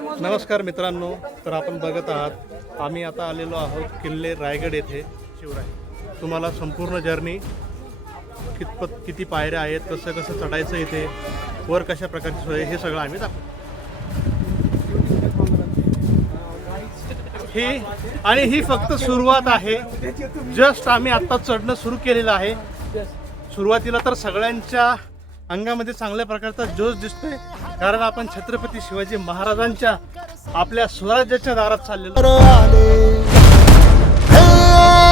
नमस्कार मित्रांनो, तर आपण बघत आहात आम्ही आता आलेलो आहोत किल्ले रायगड येथे शिवराय. तुम्हाला संपूर्ण जर्नी किती पायऱ्या आहेत, कसं कसं चढायचं, इथे वर कशा प्रकारची सोय, हे सगळं आम्ही दाखवू. ही फक्त सुरुवात आहे. जस्ट आम्ही आता चढणं सुरू केलेलं आहे. सुरुवातीला तर सगळ्यांच्या अंगामध्ये चांगल्या प्रकारचा जोश दिसतोय, कारण आपण छत्रपती शिवाजी महाराजांच्या आपल्या स्वराज्याच्या दारात चाललेलो.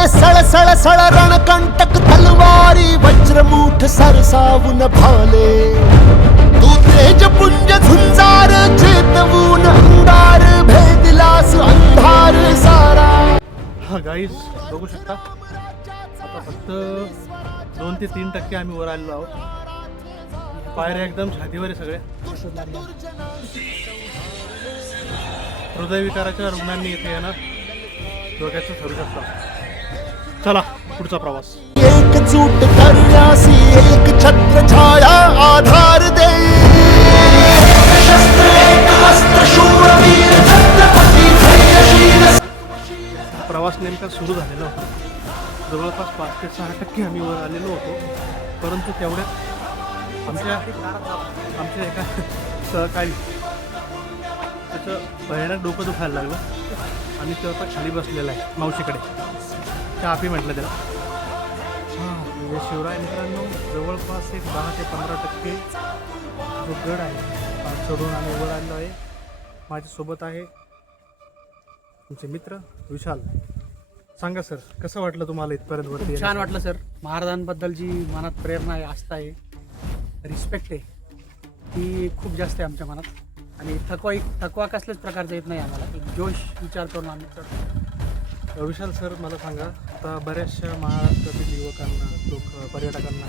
सळ सळ सळ रणकंटक तलवारी वज्रमूठ सरसावून भाले, तू तेज पुंज झुंजार चेतवून अंगार भेदिलास अंधार सारा. हा गाईज बघू शकता, आता फक्त 2 ते 3% आम्ही वर आलेलो आहोत. पायऱ्या एकदम छातीवर आहे सगळ्या. हृदयविकाराच्या रुग्णांनी इथे येणं डोक्याचं ठरू शकतं. चला पुढचा प्रवास. एकजूट करण्यासी एक छत्र छाया आधार दे, प्रवास नेमका सुरू झालेला होता. जवळपास 5 ते 6% आम्ही वर आलेलो होतो, परंतु तेवढ्यात आमच्या एका सहकारी त्याचं भयानक डोकं दुखायला लागलं आणि तो आता खाली बसलेला आहे मावशीकडे. चहापी म्हटलं त्याला. म्हणजे शिवराय मित्रांनो, जवळपास एक 10 ते 15% जो गड आहे चढून आम्ही वर आलेलो आहे. माझ्यासोबत आहे तुमचे मित्र विशाल. सांगा सर, कसं वाटलं तुम्हाला इथपर्यंत वरती? छान वाटलं सर. महाराजांबद्दल जी मनात प्रेरणा आहे, आस्था आहे, रिस्पेक्ट आहे, ती खूप जास्त आहे आमच्या मनात. आणि थकवा कसल्याच प्रकारचा येत नाही आम्हाला. एक जोश विचार करून आम्ही चढतो. विशाल सर, मला सांगा, आता बऱ्याचशा महाराष्ट्रातील युवकांना, पर्यटकांना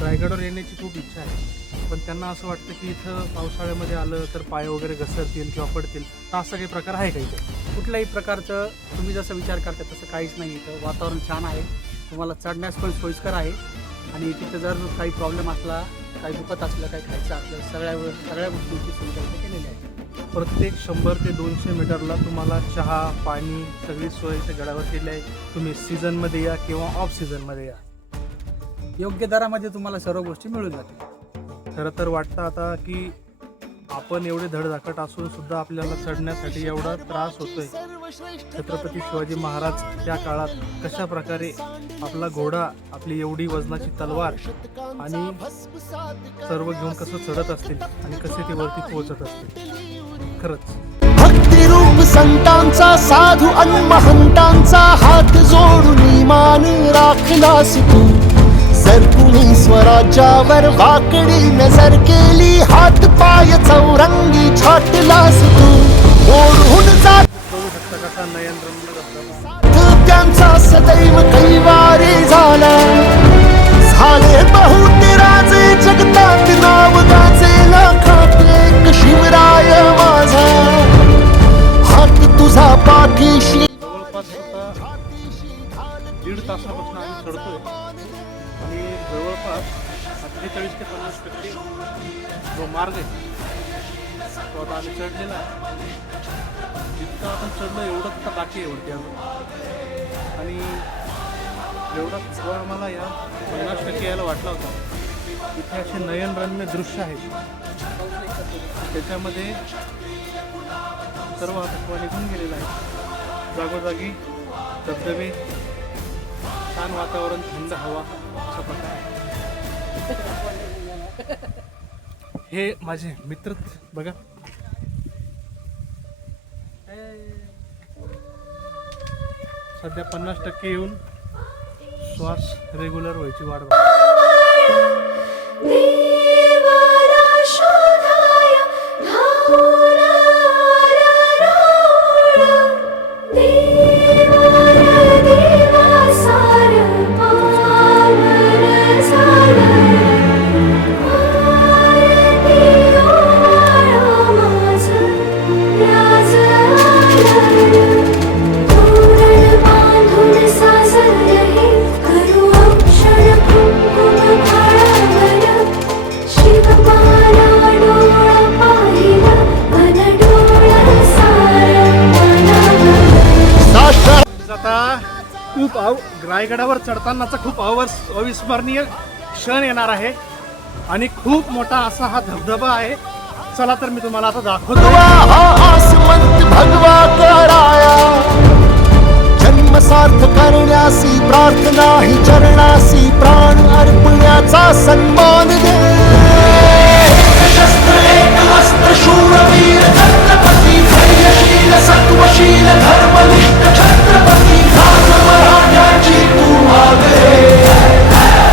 रायगडवर येण्याची खूप इच्छा आहे, पण त्यांना असं वाटतं की इथं पावसाळ्यामध्ये आलं तर पाय वगैरे घसरतील किंवा पडतील. तर असा काही प्रकार आहे का इथे? कुठल्याही प्रकारचं तुम्ही जसं विचार करता तसं काहीच नाही. इथं वातावरण छान आहे, तुम्हाला चढण्यास पण सोयीस्कर आहे. आणि तिथं जर काही प्रॉब्लेम असला, काही दुखत असलं, काही खायचं असलं, सगळ्या गोष्टींची सुविधा इथे केलेली आहे. प्रत्येक 100 ते 200 मीटरला तुम्हाला चहा, पाणी, सगळी सोय इथे गडावर केली आहे. तुम्ही सीझनमध्ये या किंवा ऑफ सीझनमध्ये या, योग्य दरामध्ये तुम्हाला सर्व गोष्टी मिळून जातील. खरं तर वाटतं आता की आपण एवढे धडधाकट असून सुद्धा आपल्याला चढण्यासाठी एवढा त्रास होतोय. छत्रपती शिवाजी महाराज त्या काळात कशा प्रकारे आपला घोडा, आपली एवढी वजनाची तलवार आणि सर्व घेऊन कसं चढत असतील आणि कसे ते वरती पोहोचत असतील. खरंच भक्तिरूप संतांचा, साधू अन महंतांचा हात जोडून मान राखलास तू. सरकुणी स्वराज्यावर वाकडी नजर केली, हात पाय चौरंगी छाटलास तू. ओढून जात बघू शकता कसा नयन रम्य त्यांचा सदैव कैवारी झाला. झाले बहुत राजे जगतात, नाव गाजे लाखात एक शिवराय माझा. हात तुझा पाठीशी. जवळपास आता 1.5 तासापासून आम्ही चढतोय आणि जवळपास 48 ते 50% जो मार्ग आहे तो आता आम्ही चढलेला आहे. जितकं आपण चढलं एवढं तिथं बाकी आहे वरती अजून. आणि एवढा थकवा आम्हाला या 50% यायला वाटला होता. इथे असे नयनरम्य दृश्य आहेत, त्याच्यामध्ये सर्व थकवा निघून गेलेला आहे. जागोजागी धबधबे, छान वातावरण, थंड हवा, असा प्रकार आहे. हे माझे मित्र बघा. सध्या 50% येऊन श्वास रेग्युलर व्हायची वाट बघा. खूप रायगडावर चढतानाचा खूप अविस्मरणीय क्षण येणार आहे आणि खूप मोठा असा हा धबधबा आहे. चला तर मी तुम्हाला आता दाखवतो. भगवा हा आसमंत भगवा कराया, जन्म सार्थ करण्यासी प्रार्थना ही चरणासी प्राण अर्पण्याचा सन्मान दे. शस्त्र एक अस्त्र शूरवीर छत्रपती, धैर्यशील सत्वशील धर्मनिष्ठ छत्रपती, राज मराठ्याची तू मागरे,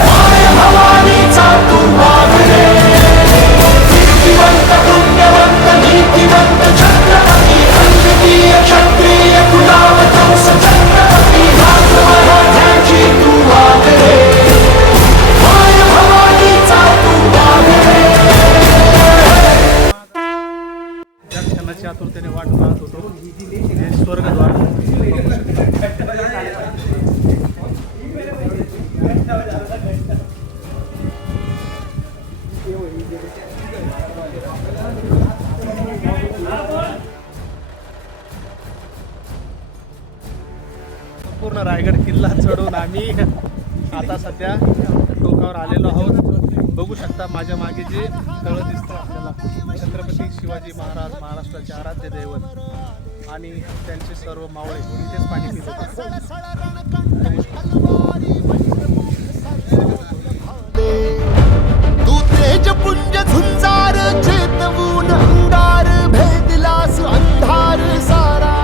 माय भवानीचा तू मागरे. नीतिवंत पुण्यवंत नीतिवंत छत्रपती, अद्वितीय क्षत्रिय कुलावतंस छत्रपती, राज मराठ्याची तू मागरे, माय भवानीचा तू मागरे. त्या क्षणाची आतुरतेने वाट पाहत होतो. हे स्वर्गद्वार बघू शकता. पूर्ण रायगड किल्ला चढून आम्ही आता सध्या टोकावर आलेलो आहोत. बघू शकता माझ्या मागे जे तळं दिसतं आपल्याला, छत्रपती शिवाजी महाराज महाराष्ट्राचे आराध्य दैवत आणि त्यांचे सर्व मावळे इथेच पाणी पित तू तेज पुंज झुंजार चेतवून अंगार भेदलास अंधार सारा.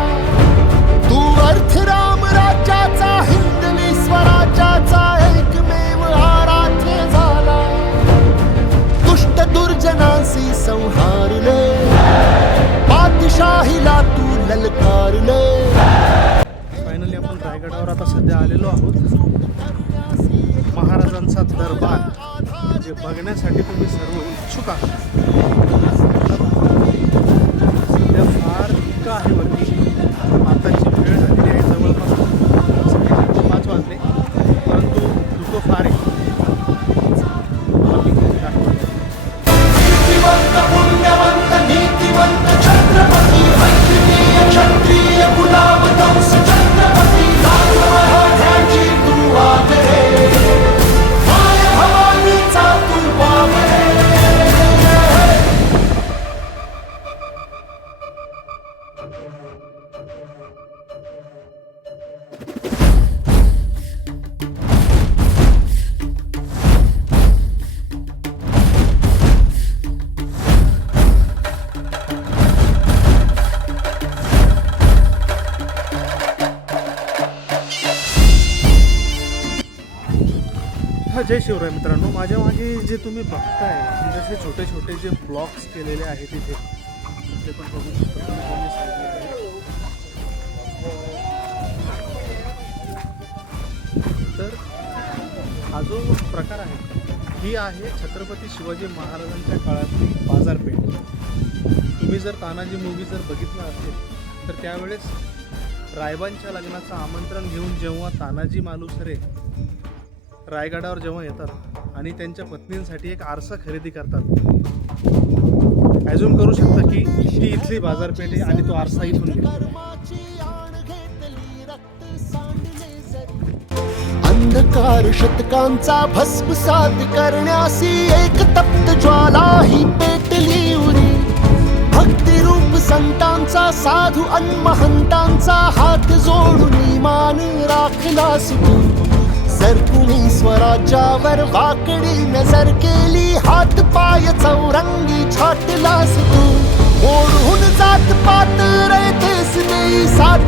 तू अर्थ राम राज्याचा हिंदवी स्वराज्याचा एकमेव आराध्य झाला. दुष्ट दुर्जनांशी संहारले, पातशाहीला तू ललकारले. फायनली आपण रायगडावर आता सध्या आलेलो आहोत. महाराजांचा दरबार जे बघण्यासाठी तुम्ही सर्व इच्छुक आहात. सध्या फार इतकं आहे वरती. आताची वेळ झालेली आहे जवळपास 5 वाजले, परंतु धुकं फार आहे. नीतिवंत पुण्यवंत नीतिवंत छत्रपती, अद्वितीय क्षत्रिय कुलावतंस छत्रपती, राज मराठ्याची तू मागरे, माय भवानीचा तू मागरे. जय शिवराय मित्रांनो. माझ्या मागे जे तुम्ही बघताय जसे छोटे छोटे जे ब्लॉक्स केलेले आहेत तिथे, ते पण बघू शकता तुम्ही दोन्ही साईडला आहेत. तर हा जो प्रकार आहे ही आहे छत्रपती शिवाजी महाराजांच्या काळातली बाजारपेठ. तुम्ही जर तानाजी मूवी जर बघितला असेल तर त्यावेळेस रायबांच्या लग्नाचं आमंत्रण घेऊन जेव्हा तानाजी मालुसरे रायगडावर जेव्हा येतात आणि त्यांच्या पत्नींसाठी एक आरसा खरेदी करतात, ॲझ्युम करू शकता की ती इथली बाजारपेठ आहे आणि तो आरसा इथून घेतला. अंधकार शतकांचा भस्मसात करण्यासी एक तप्त ज्वाला ही पेटली उरी. भक्तिरूप संतांचा साधू अन्महंतांचा हात जोडून मान राखलास तू. सरकुणी स्वराज्यावर वाकडी नजर केली, हात पाय चौरंगी छाटलास तू. ओढून जात पात रयतेस नेई साथ